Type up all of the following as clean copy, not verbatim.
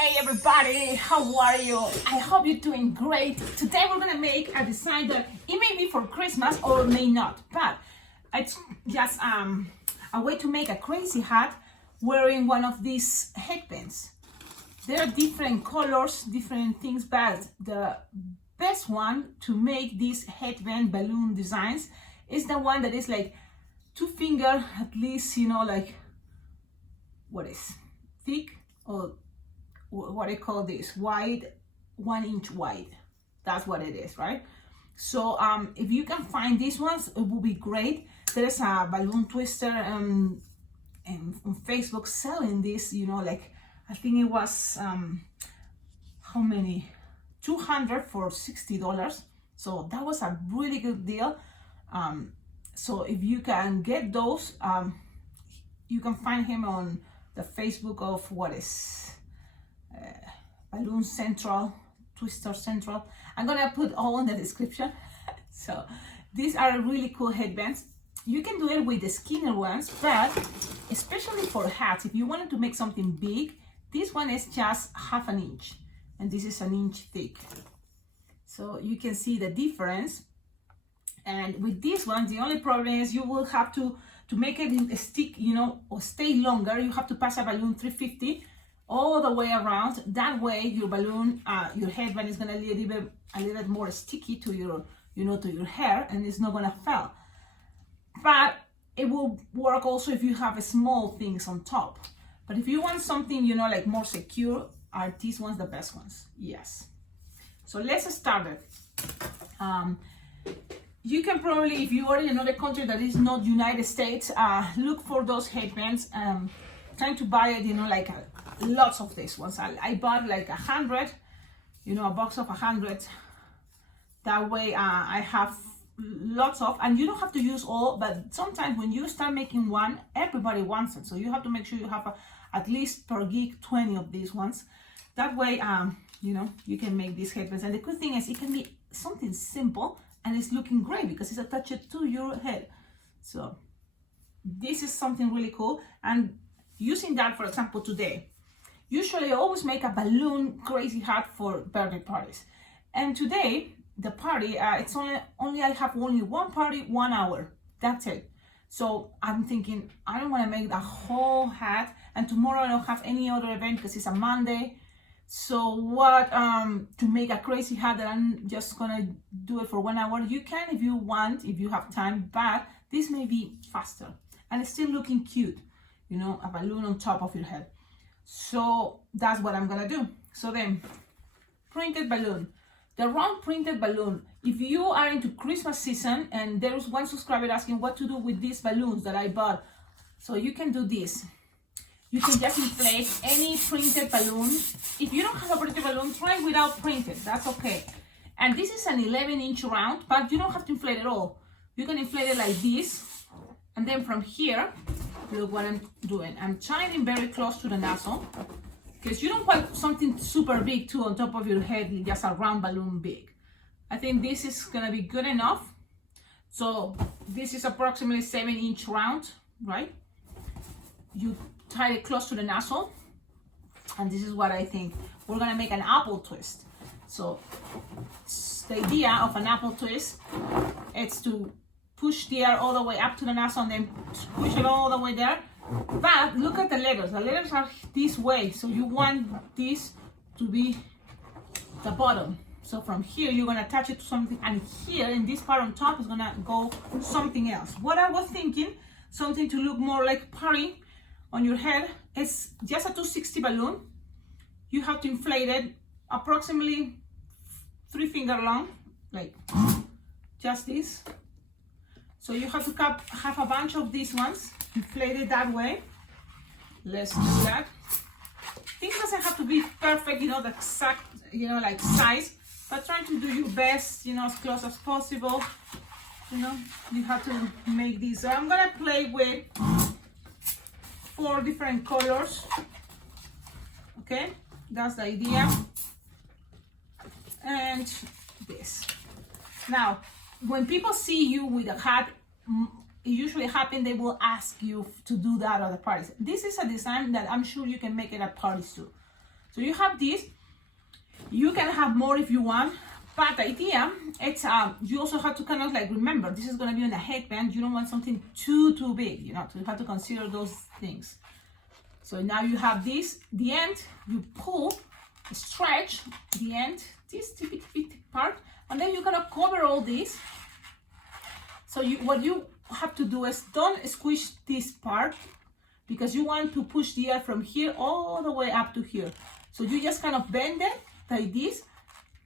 Hey everybody, how are you? I hope you're doing great. Today we're gonna make a design that it may be for Christmas or may not, but it's just a way to make a crazy hat wearing one of these headbands. There are different colors, different things, but the best one to make these headband balloon designs is the one that is like 2 finger at least, you know, like what is thick, or what I call this, wide, 1 inch wide. That's what it is, right? So if you can find these ones, it will be great. There's a balloon twister and on Facebook selling this, you know, like I think it was how many, 200 for $60. So that was a really good deal. So if you can get those, you can find him on the Facebook of what is Balloon Central, Twister Central. I'm gonna put all in the description. So these are really cool headbands. You can do it with the skinner ones, but especially for hats, if you wanted to make something big, this one is just 1/2 inch and this is 1 inch thick. So you can see the difference. And with this one, the only problem is you will have to make it stick, you know, or stay longer. You have to pass a balloon 350 all the way around. That way your balloon, your headband is gonna be a little bit more sticky to your, you know, to your hair, and it's not gonna fall. But it will work also if you have small things on top. But if you want something, you know, like more secure, are these ones the best ones? Yes. So let's start it. You can probably, if you are in another country that is not United States, look for those headbands. Trying to buy it, you know, like lots of these ones. I bought like 100, you know, a box of 100. That way I have lots of, and you don't have to use all, but sometimes when you start making one, everybody wants it. So you have to make sure you have at least per gig 20 of these ones. That way, you know, you can make these headbands. And the good thing is it can be something simple and it's looking great because it's attached to your head. So this is something really cool. And using that, for example, today, usually I always make a balloon crazy hat for birthday parties. And today, the party, it's only I have only one party, 1 hour. That's it. So I'm thinking, I don't want to make the whole hat, and tomorrow I don't have any other event because it's a Monday. So what, to make a crazy hat that I'm just gonna do it for 1 hour, you can if you want, if you have time, but this may be faster. And it's still looking cute, you know, a balloon on top of your head. So that's what I'm gonna do. So then, printed balloon. The round printed balloon, if you are into Christmas season, and there was one subscriber asking what to do with these balloons that I bought. So you can do this. You can just inflate any printed balloon. If you don't have a printed balloon, try without printed, that's okay. And this is an 11-inch round, but you don't have to inflate it all. You can inflate it like this. And then from here, look what I'm doing. I'm tying it very close to the nozzle, because you don't want something super big too on top of your head, just a round balloon big. I think this is gonna be good enough. So this is approximately 7-inch round, right? You tie it close to the nozzle, and this is what I think. We're gonna make an apple twist. So the idea of an apple twist, it's to push the air all the way up to the nozzle and then push it all the way there. But look at the letters. The letters are this way, so you want this to be the bottom. So from here, you're gonna attach it to something, and here in this part on top is gonna go something else. What I was thinking, something to look more like party on your head, is just a 260 balloon. You have to inflate it approximately 3 finger long, like just this. So you have to have a bunch of these ones, inflate it that way. Let's do that. Things doesn't have to be perfect, you know, the exact, you know, like size, but try to do your best, you know, as close as possible. You know, you have to make these. So I'm gonna play with 4 different colors. Okay, that's the idea. And this. Now, when people see you with a hat, it usually happens, they will ask you to do that at the parties. This is a design that I'm sure you can make it at parties too. So you have this. You can have more if you want, but the idea, it's you also have to kind of like remember this is going to be on a headband. You don't want something too big, you know, so you have to consider those things. So now you have this, the end, you pull, stretch the end, this teeny part, and then you're gonna cover all this. So what you have to do is don't squish this part, because you want to push the air from here all the way up to here. So you just kind of bend it like this,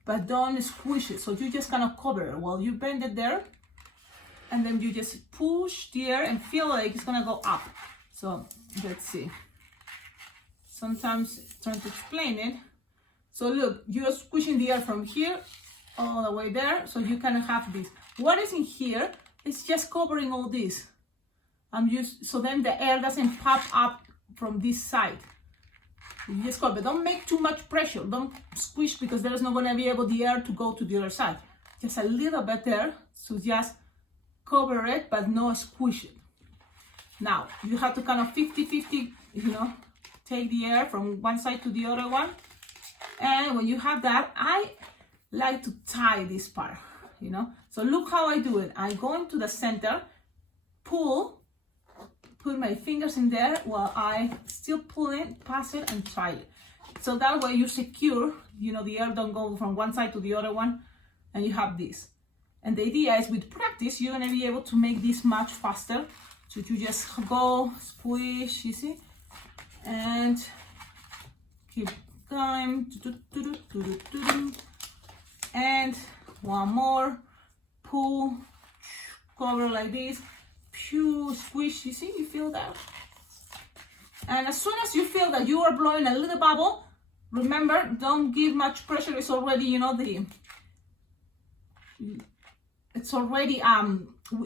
but don't squish it. So you just kind of cover it while you bend it there, and then you just push the air and feel like it's gonna go up. So let's see. Sometimes trying to explain it. So look, you're squishing the air from here all the way there, so you kind of have this. What is in here is just covering all this. So then the air doesn't pop up from this side. You just cover. Don't make too much pressure. Don't squish, because there's not going to be able the air to go to the other side. Just a little bit there, so just cover it, but no squish it. Now you have to kind of 50-50, you know, take the air from one side to the other one. And when you have that, I like to tie this part, you know. So look how I do it. I go into the center, pull, put my fingers in there while I still pull it, pass it, and tie it. So that way you secure, you know, the air don't go from one side to the other one, and you have this. And the idea is with practice, you're gonna be able to make this much faster. So you just go, squish, you see, and keep going, and one more, pull, cover like this, squish, you see, you feel that? And as soon as you feel that you are blowing a little bubble, remember, don't give much pressure. It's already, you know, it's already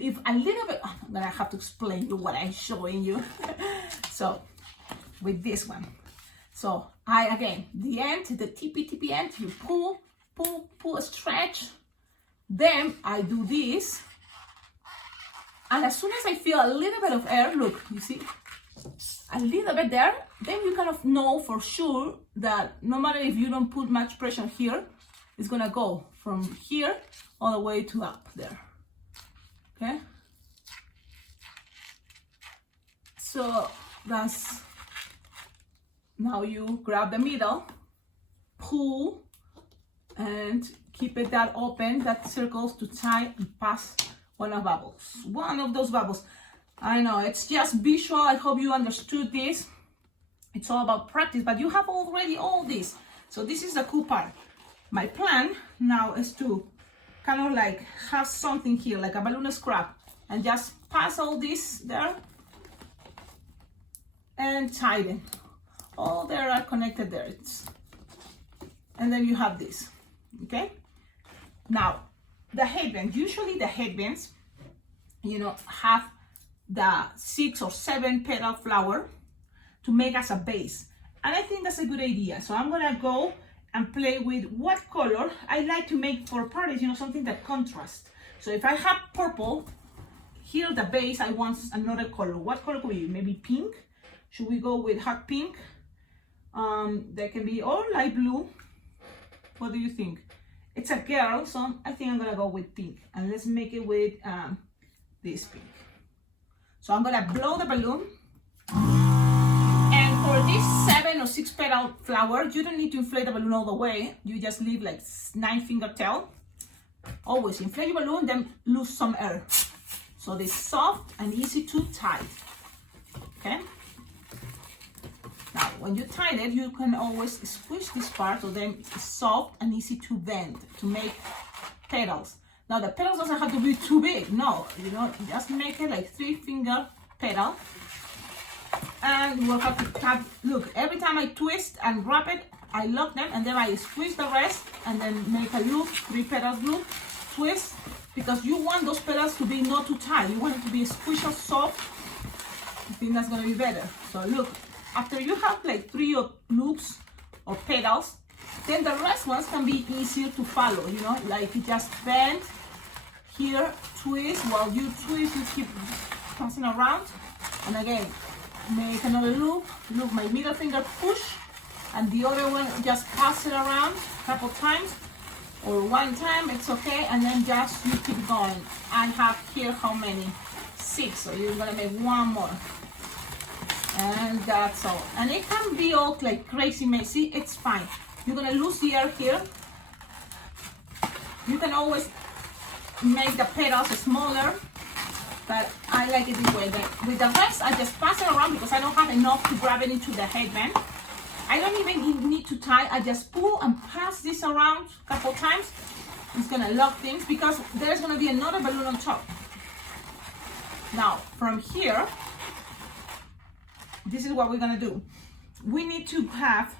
if a little bit, I'm gonna have to explain you what I'm showing you. So with this one, so again, the end, the tippy end, you pull, stretch. Then I do this, and as soon as I feel a little bit of air, look, you see, a little bit there, then you kind of know for sure that no matter if you don't put much pressure here, it's gonna go from here all the way to up there. Okay, so that's, now you grab the middle, pull, and keep it that open, that circles, to tie and pass one of those bubbles. I know it's just visual. I hope you understood this. It's all about practice, but you have already all this. So this is the cool part. My plan now is to kind of like have something here, like a balloon scrap, and just pass all this there and tie them. All they are connected there. And then you have this, okay? Now, the headband, usually the headbands, you know, have the 6 or 7 petal flower to make as a base. And I think that's a good idea. So I'm gonna go and play with what color I like to make for parties, you know, something that contrasts. So if I have purple, here the base, I want another color. What color could be? Maybe pink? Should we go with hot pink? There can be all light blue. What do you think? It's a girl, so I think I'm gonna go with pink. And let's make it with this pink. So I'm gonna blow the balloon. And for this 7 or 6 petal flower, you don't need to inflate the balloon all the way. You just leave like 9-finger tail. Always inflate your balloon, then lose some air. So they're soft and easy to tie. Okay? Now, when you tie it, you can always squish this part, so then it's soft and easy to bend, to make petals. Now, the petals doesn't have to be too big. No, you know, just make it like 3-finger petal. And you will have to tap. Look, every time I twist and wrap it, I lock them, and then I squeeze the rest, and then make a loop, 3 petals loop, twist, because you want those petals to be not too tight. You want it to be squishy, soft. I think that's gonna be better. So look, after you have like 3 loops or petals, then the rest ones can be easier to follow, you know, like you just bend here, twist. While you twist, you keep passing around, and again, make another loop. Look, my middle finger push, and the other one just pass it around a couple times, or one time, it's okay, and then just you keep going. I have here how many? 6, so you're gonna make one more. And that's all. And it can be all like crazy messy, it's fine. You're gonna lose the air here. You can always make the petals smaller, but I like it this way. With the rest, I just pass it around because I don't have enough to grab it into the headband. I don't even need to tie, I just pull and pass this around a couple times. It's gonna lock things because there's gonna be another balloon on top. Now, from here, this is what we're gonna do. We need to have,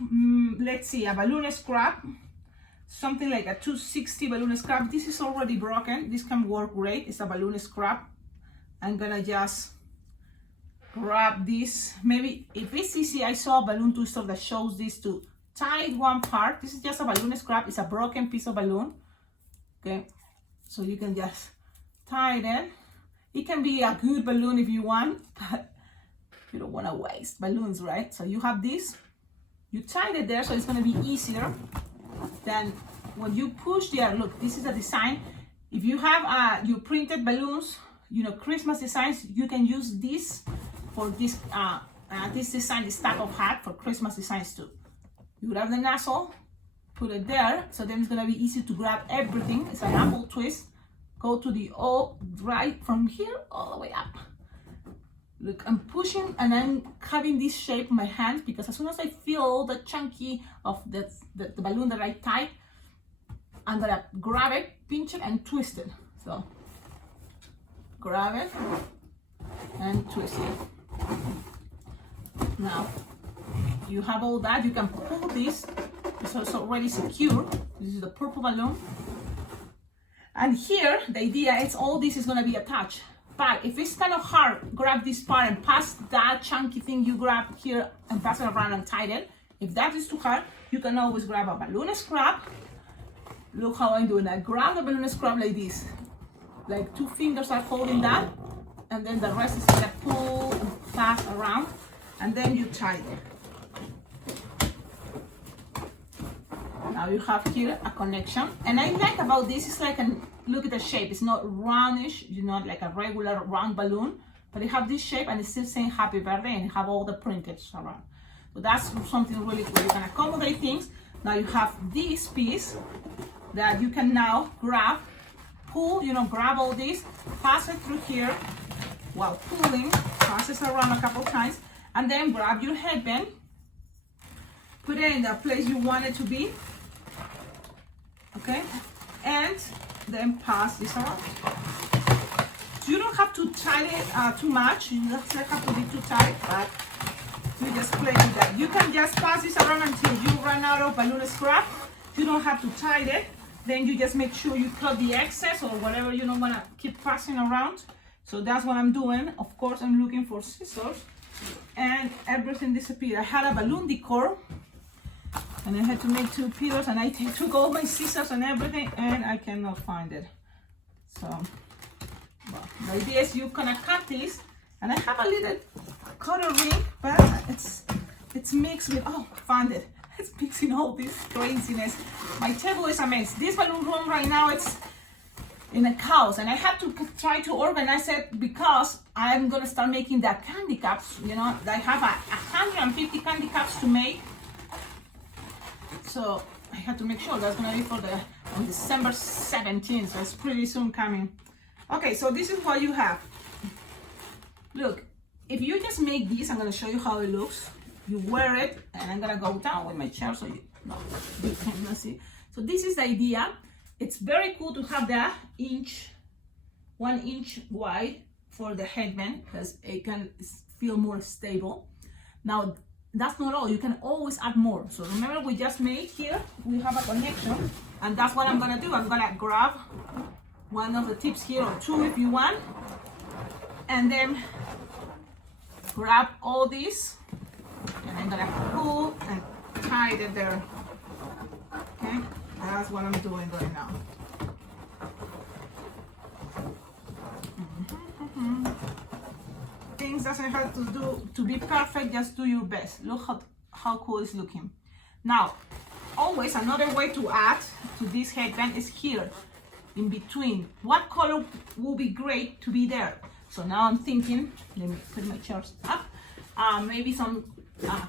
let's see, a balloon scrap, something like a 260 balloon scrap. This is already broken. This can work great. It's a balloon scrap. I'm gonna just grab this. Maybe if it's easy, I saw a balloon twister that shows this to tie one part. This is just a balloon scrap. It's a broken piece of balloon. Okay, so you can just tie it in. It can be a good balloon if you want, but you don't want to waste balloons, right? So you have this, you tie it there, so it's going to be easier than when you push there. Look, this is a design. If you have your printed balloons, you know, Christmas designs, you can use this for this this design, this type of hat for Christmas designs too. You grab the nozzle, put it there, so then it's going to be easy to grab everything. It's an apple twist. Go to the O, right from here all the way up. Look, I'm pushing and I'm having this shape in my hands because as soon as I feel the chunky of the balloon that I tied, I'm gonna grab it, pinch it, and twist it. So, grab it and twist it. Now, you have all that. You can pull this. It's already secure. This is the purple balloon. And here, the idea is all this is gonna be attached. But if it's kind of hard, grab this part and pass that chunky thing you grabbed here and pass it around and tie it. If that is too hard, you can always grab a balloon scrap. Look how I'm doing. I grab the balloon scrap like this. Like 2 fingers are holding that, and then the rest is gonna pull and pass around, and then you tie it. Now you have here a connection, and I like about this is like look at the shape. It's not roundish, you know, like a regular round balloon, but it have this shape and it's still saying happy birthday and have all the printage around. So that's something really cool. You can accommodate things. Now you have this piece that you can now grab, pull, you know, grab all this, pass it through here while pulling, pass it around a couple times, and then grab your headband, put it in the place you want it to be. Okay, and then pass this around. So you don't have to tie it too much. You don't have to be too tight, but you just play with that. You can just pass this around until you run out of balloon scrap. You don't have to tie it. Then you just make sure you cut the excess or whatever you don't want to keep passing around. So that's what I'm doing. Of course, I'm looking for scissors, and everything disappeared. I had a balloon decor, and I had to make 2 pillars, and I took all my scissors and everything, and I cannot find it. So, well, the idea is you're gonna cut this, and I have a little cutter ring, but it's mixed with, oh, I found it. It's mixing all this craziness. My table is a mess. This balloon room right now, it's in a chaos, and I have to try to organize it because I'm gonna start making the candy cups. You know, I have 150 candy cups to make. So I have to make sure that's gonna be for on December 17th, so it's pretty soon coming. Okay, so this is what you have. Look, if you just make this, I'm gonna show you how it looks. You wear it, and I'm gonna go down with my chair so you can see. So this is the idea. It's very cool to have the 1 inch wide for the headband because it can feel more stable. Now, that's not all. You can always add more. So remember, we just made here, we have a connection, and that's what I'm gonna do. I'm gonna grab one of the tips here, or 2 if you want, and then grab all these, and I'm gonna pull and tie it there. Okay, that's what I'm doing right now. Things doesn't have to be perfect, just do your best. Look how cool it's looking. Now, always another way to add to this headband is here, in between. What color will be great to be there? So now I'm thinking, let me put my chairs up. Maybe some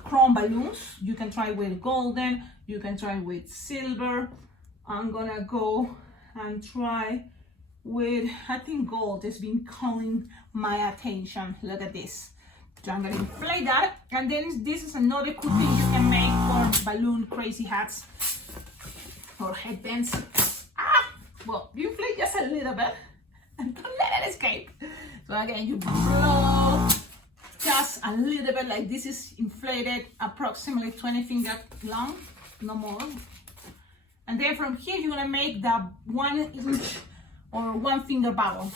chrome balloons. You can try with golden, you can try with silver. I'm gonna go and try with, I think gold has been calling my attention. Look at this. So I'm gonna inflate that, and then this is another cool thing you can make for balloon crazy hats or headbands. Well, you inflate just a little bit and don't let it escape. So again, you blow just a little bit, like this is inflated approximately 20 fingers long, no more. And then from here, you're gonna make the 1 inch or 1 finger bubble.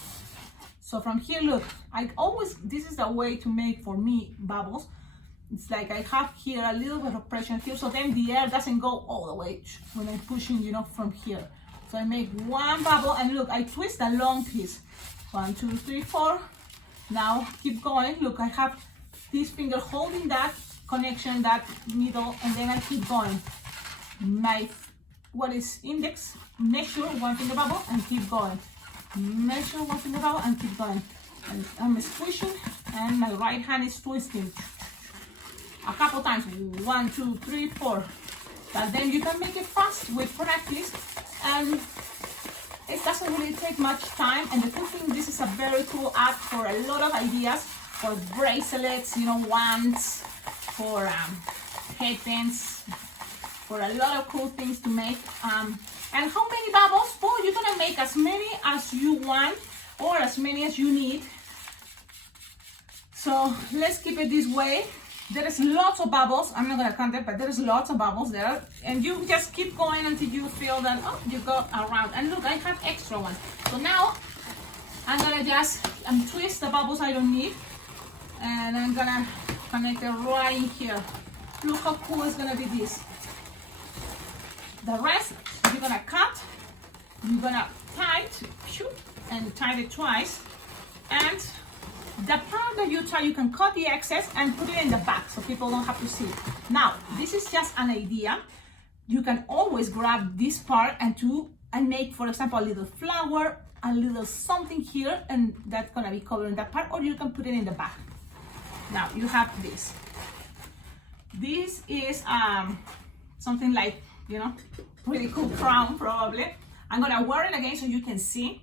So from here, look, this is the way to make, for me, bubbles. It's like I have here a little bit of pressure here, so then the air doesn't go all the way when I'm pushing, you know, from here. So I make 1 bubble, and look, I twist a long piece. 1, 2, 3, 4. Now keep going. Look, I have this finger holding that connection, that needle, and then I keep going. My index, measure 1 finger bubble and keep going. Measure 1 finger bubble and keep going. And I'm squishing, and my right hand is twisting. A couple times. 1, 2, 3, 4. But then you can make it fast with practice, and it doesn't really take much time. And the cool thing, this is a very cool app for a lot of ideas, for bracelets, you know, wands, for headbands, for a lot of cool things to make. And how many bubbles? Well, you're gonna make as many as you want or as many as you need. So let's keep it this way. There is lots of bubbles. I'm not gonna count it, but there is lots of bubbles there. And you just keep going until you feel that, oh, you go around. And look, I have extra ones. So now I'm gonna just twist the bubbles I don't need. And I'm gonna connect it right in here. Look how cool it's gonna be this. The rest, you're gonna cut, you're gonna tie it, and tie it twice. And the part that you tie, you can cut the excess and put it in the back so people don't have to see it. Now, this is just an idea. You can always grab this part and make, for example, a little flower, a little something here, and that's gonna be covering that part, or you can put it in the back. Now, you have this. This is something like, you know, really cool crown probably. I'm gonna wear it again so you can see.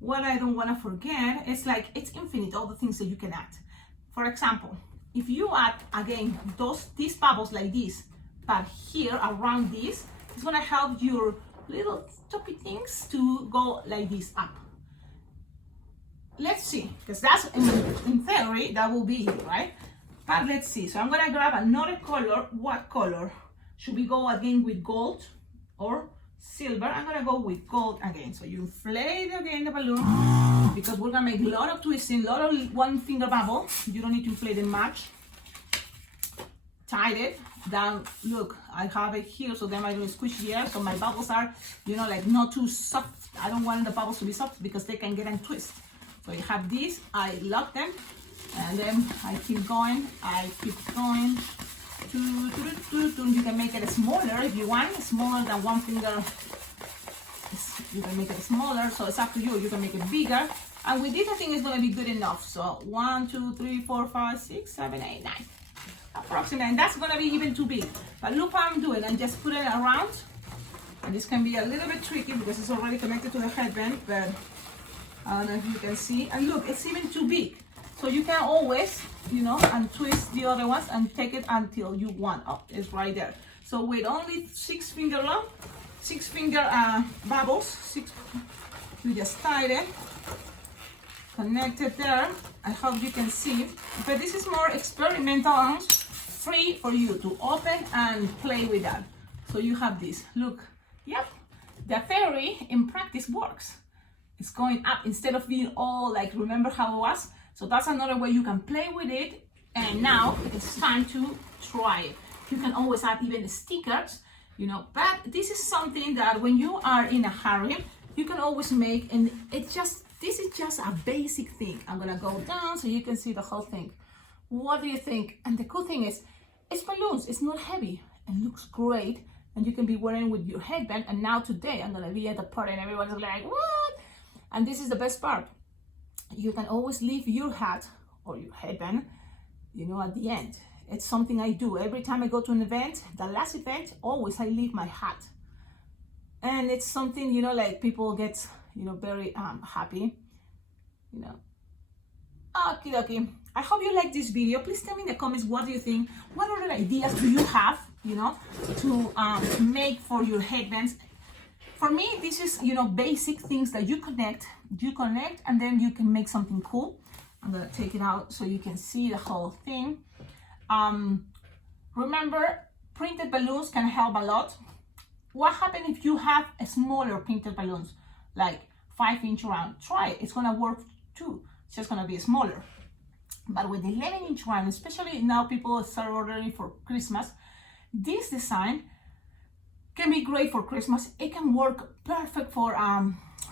What I don't want to forget is, like, it's infinite, all the things that you can add. For example, if you add again these bubbles like this, but here around this, it's gonna help your little toppy things to go like this up. Let's see, because that's in theory that will be easy, right? But let's see. So I'm gonna grab another color. What color? Should we go again with gold or silver? I'm gonna go with gold again. So you inflate again the balloon, because we're gonna make a lot of twisting, a lot of 1 finger bubble. You don't need to inflate it much. Tie it down. Look, I have it here, so then I don't squish the air, so my bubbles are, you know, like not too soft. I don't want the bubbles to be soft because they can get and twist. So you have these, I lock them, and then I keep going. You can make it smaller if you want, smaller than 1 finger. You can make it smaller, so it's up to you. You can make it bigger, and with this I think it's going to be good enough. So 1, 2, 3, 4, 5, 6, 7, 8, 9, approximately. And that's going to be even too big. But look how I'm doing, and just put it around. And this can be a little bit tricky because it's already connected to the headband, but I don't know if you can see. And look, it's even too big. So you can always, you know, and twist the other ones and take it until you want. Oh, it's right there. So with only 6 finger long, 6 finger bubbles, we just tied it, connected there. I hope you can see. But this is more experimental and free for you to open and play with that. So you have this. Look, yep, the theory in practice works. It's going up instead of being all like, remember how it was? So that's another way you can play with it. And now it's time to try it. You can always add even stickers, you know, but this is something that when you are in a hurry, you can always make, and this is just a basic thing. I'm gonna go down so you can see the whole thing. What do you think? And the cool thing is, it's balloons, it's not heavy, and looks great, and you can be wearing with your headband. And now today I'm gonna be at the party and everyone's like, what? And this is the best part. You can always leave your hat or your headband, you know, at the end. It's something I do every time I go to an event. The last event, always I leave my hat. And it's something, you know, like people get, you know, very happy, you know. Okie dokie. I hope you like this video. Please tell me in the comments, what do you think? What other ideas do you have, you know, to make for your headbands? For me, this is, you know, basic things that you connect, and then you can make something cool. I'm gonna take it out so you can see the whole thing. Remember, printed balloons can help a lot. What happens if you have a smaller printed balloons, like 5-inch round? Try it, it's gonna work too. It's just gonna be smaller. But with the 11-inch round, especially now people start ordering for Christmas, this design can be great for Christmas. It can work perfect for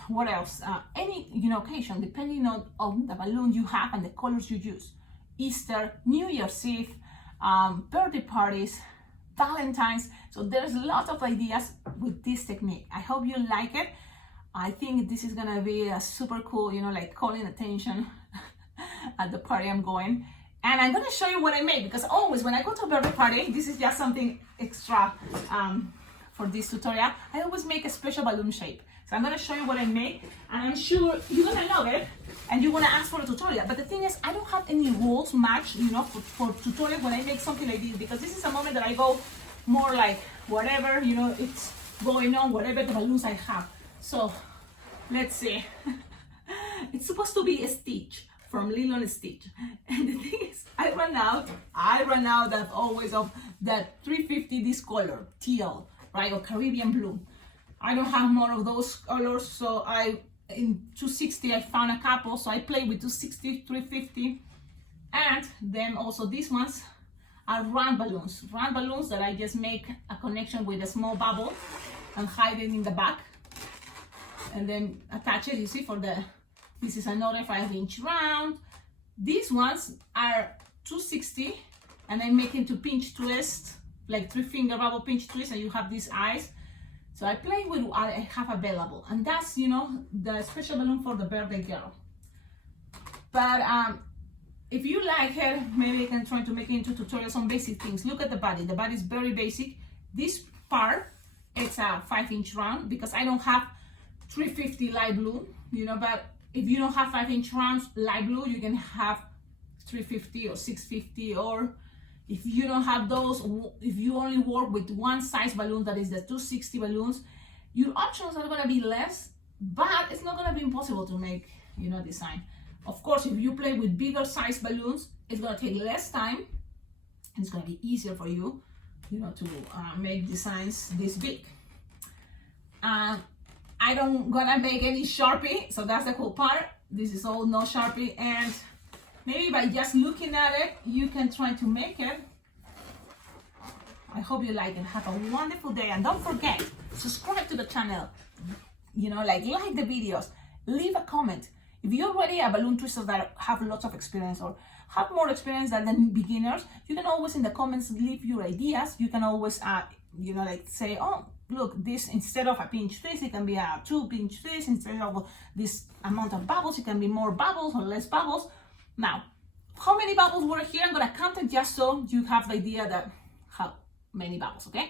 what else? Any, you know, occasion, depending on the balloon you have and the colors you use. Easter, New Year's Eve, birthday parties, Valentine's. So there's lots of ideas with this technique. I hope you like it. I think this is gonna be a super cool, you know, like calling attention at the party I'm going. And I'm gonna show you what I made, because always when I go to a birthday party, this is just something extra for this tutorial. I always make a special balloon shape. So I'm gonna show you what I made, and I'm sure you're gonna love it and you're gonna ask for a tutorial. But the thing is, I don't have any rules much, you know, for tutorial when I make something like this, because this is a moment that I go more like whatever, you know, it's going on, whatever the balloons I have. So let's see. It's supposed to be a Stitch from Lilo and Stitch, and the thing is, I ran out of always of that 350, this color teal, right, or Caribbean blue. I don't have more of those colors, so in 260 I found a couple, so I played with 260, 350, and then also these ones are round balloons that I just make a connection with a small bubble and hide it in the back, and then attach it. You see, this is another 5-inch round. These ones are 260, and I make into pinch twist, like 3-finger bubble pinch twist, and you have these eyes. So I play with what I have available, and that's, you know, the special balloon for the birthday girl. But if you like it, maybe I can try to make it into tutorials on basic things. Look at the body. The body is very basic. This part, it's a 5-inch round, because I don't have 350 light blue, you know, but if you don't have 5-inch rounds light blue, you can have 350 or 650, or if you don't have those, if you only work with one size balloon, that is the 260 balloons, your options are gonna be less, but it's not gonna be impossible to make, you know, design. Of course, if you play with bigger size balloons, it's gonna take less time, and it's gonna be easier for you, you know, to make designs this big. I don't gonna make any Sharpie, so that's the cool part. This is all no Sharpie, and maybe by just looking at it, you can try to make it. I hope you like it. Have a wonderful day, and don't forget, subscribe to the channel. You know, like the videos, leave a comment. If you're already a balloon twister that have lots of experience or have more experience than the beginners, you can always in the comments leave your ideas. You can always, you know, like say, oh, look, this instead of a pinch twist, it can be a 2-pinch twist. Instead of this amount of bubbles, it can be more bubbles or less bubbles. Now, how many bubbles were here? I'm gonna count it just so you have the idea that how many bubbles, okay?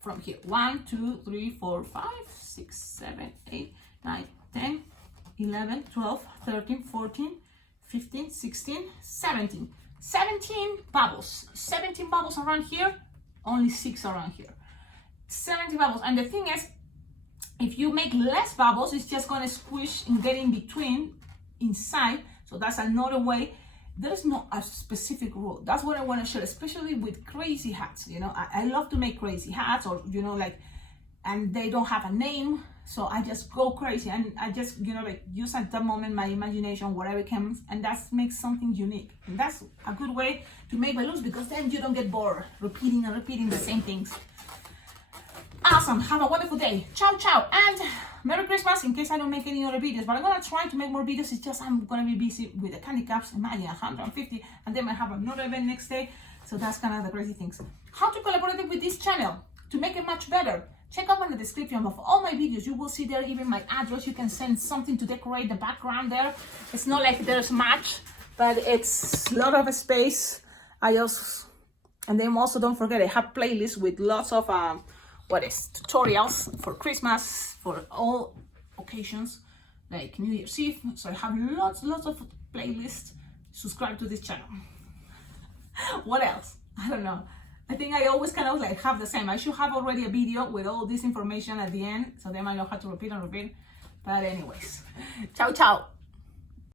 From here, 1, 2, 3, 4, 5, 6, 7, 8, 9, 10, 11, 12, 13, 14, 15, 16, 17. 17 bubbles. 17 bubbles around here, only 6 around here. 70 bubbles. And the thing is, if you make less bubbles, it's just gonna squish and get in between inside. So that's another way. There is not a specific rule. That's what I want to share, especially with crazy hats. You know, I love to make crazy hats, or, you know, like, and they don't have a name, so I just go crazy, and I just, you know, like, use at that moment my imagination, whatever comes, and that makes something unique. And that's a good way to make balloons, because then you don't get bored repeating and repeating the same things. Awesome. Have a wonderful day. Ciao, ciao. And Merry Christmas, in case I don't make any other videos. But I'm going to try to make more videos. It's just I'm going to be busy with the candy cups. Imagine 150. And then I have another event next day. So that's kind of the crazy things. How to collaborate with this channel to make it much better. Check out in the description of all my videos. You will see there even my address. You can send something to decorate the background there. It's not like there's much, but it's a lot of space. And then also don't forget I have playlists with lots of tutorials for Christmas, for all occasions, like New Year's Eve. So I have lots of playlists. Subscribe to this channel. What else? I don't know. I think I always kind of like have the same. I should have already a video with all this information at the end, so then I know how to repeat and repeat. But anyways, ciao ciao.